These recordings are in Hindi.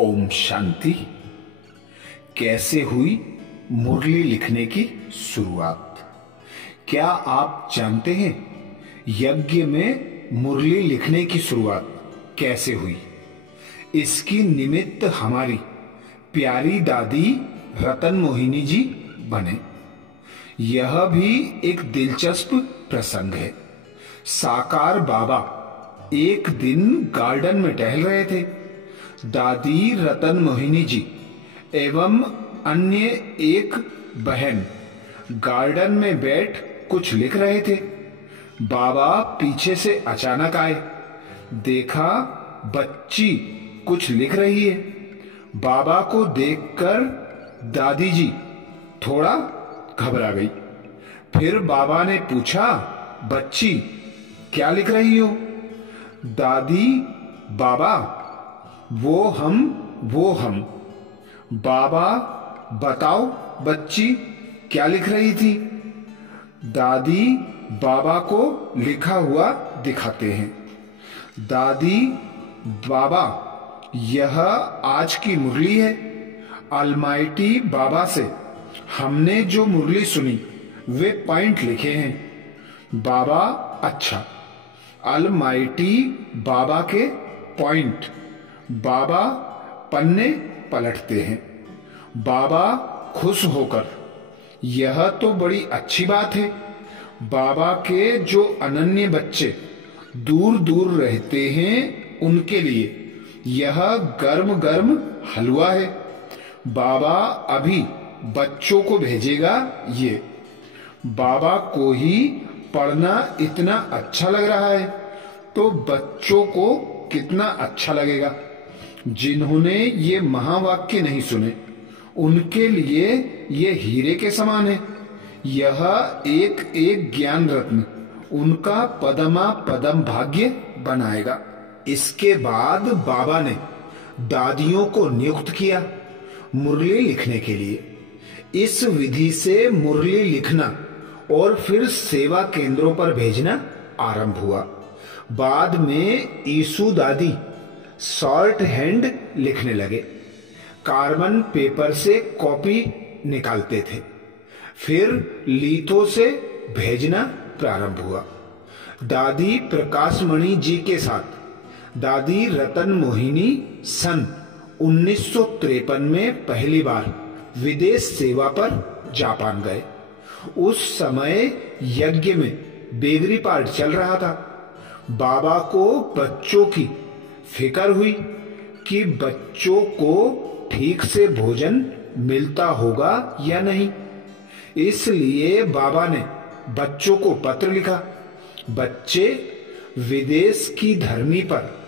ओम शांति। कैसे हुई मुरली लिखने की शुरुआत? क्या आप जानते हैं यज्ञ में मुरली लिखने की शुरुआत कैसे हुई? इसकी निमित्त हमारी प्यारी दादी रतन मोहिनी जी बने। यह भी एक दिलचस्प प्रसंग है। साकार बाबा एक दिन गार्डन में टहल रहे थे। दादी रतन मोहिनी जी एवं अन्य एक बहन गार्डन में बैठ कुछ लिख रहे थे। बाबा पीछे से अचानक आए। देखा बच्ची कुछ लिख रही है। बाबा को देखकर दादी जी थोड़ा घबरा गई। फिर बाबा ने पूछा, बच्ची क्या लिख रही हो? दादी, बाबा, वो हम। बाबा, बताओ बच्ची क्या लिख रही थी? दादी बाबा को लिखा हुआ दिखाते हैं। दादी, बाबा, यह आज की मुरली है। अलमाइटी बाबा से हमने जो मुरली सुनी वे पॉइंट लिखे हैं। बाबा, अच्छा। अलमाइटी बाबा के पॉइंट। बाबा पन्ने पलटते हैं। बाबा खुश होकर, यह तो बड़ी अच्छी बात है। बाबा के जो अनन्य बच्चे दूर दूर रहते हैं उनके लिए यह गर्म गर्म हलवा है। बाबा अभी बच्चों को भेजेगा ये। बाबा को ही पढ़ना इतना अच्छा लग रहा है तो बच्चों को कितना अच्छा लगेगा। जिन्होंने ये महावाक्य नहीं सुने उनके लिए ये हीरे के समान है। यह एक एक ज्ञान रत्न उनका पदमा पदम भाग्य बनाएगा। इसके बाद बाबा ने दादियों को नियुक्त किया मुरली लिखने के लिए। इस विधि से मुरली लिखना और फिर सेवा केंद्रों पर भेजना आरंभ हुआ। बाद में ईसु दादी शॉर्ट हैंड लिखने लगे। कार्बन पेपर से कॉपी निकालते थे। फिर लीथों से भेजना प्रारंभ हुआ। दादी प्रकाशमणि जी के साथ दादी रतन मोहिनी सन 1953 में पहली बार विदेश सेवा पर जापान गए। उस समय यज्ञ में बेगरी पार्ट चल रहा था। बाबा को बच्चों की फिक्र हुई कि बच्चों को ठीक से भोजन मिलता होगा या नहीं। इसलिए बाबा ने बच्चों को पत्र लिखा, बच्चे, विदेश की धरनी पर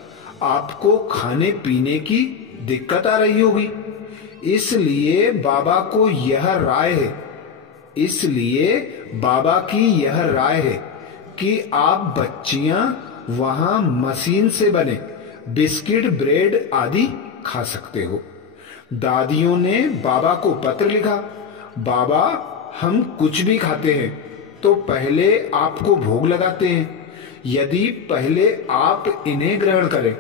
आपको खाने पीने की दिक्कत आ रही होगी। इसलिए बाबा की यह राय है कि आप बच्चियां वहां मशीन से बने बिस्किट, ब्रेड आदि खा सकते हो। दादियों ने बाबा को पत्र लिखा, बाबा, हम कुछ भी खाते हैं तो पहले आपको भोग लगाते हैं। यदि पहले आप इन्हें ग्रहण करें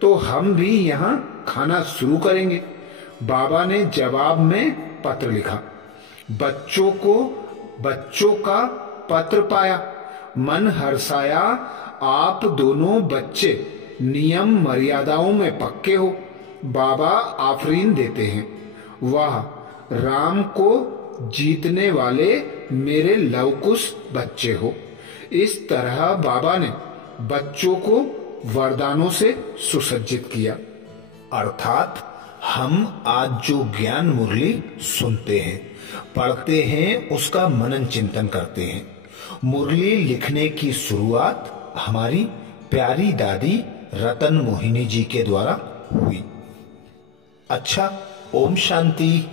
तो हम भी यहाँ खाना शुरू करेंगे। बाबा ने जवाब में पत्र लिखा। बच्चों का पत्र पाया, मन हर्षाया। आप दोनों बच्चे नियम मर्यादाओं में पक्के हो। बाबा आफरीन देते हैं, वाह, राम को जीतने वाले मेरे लवकुश बच्चे हो। इस तरह बाबा ने बच्चों को वरदानों से सुसज्जित किया। अर्थात हम आज जो ज्ञान मुरली सुनते हैं, पढ़ते हैं, उसका मनन चिंतन करते हैं। मुरली लिखने की शुरुआत हमारी प्यारी दादी रतन मोहिनी जी के द्वारा हुई। अच्छा, ओम शांति।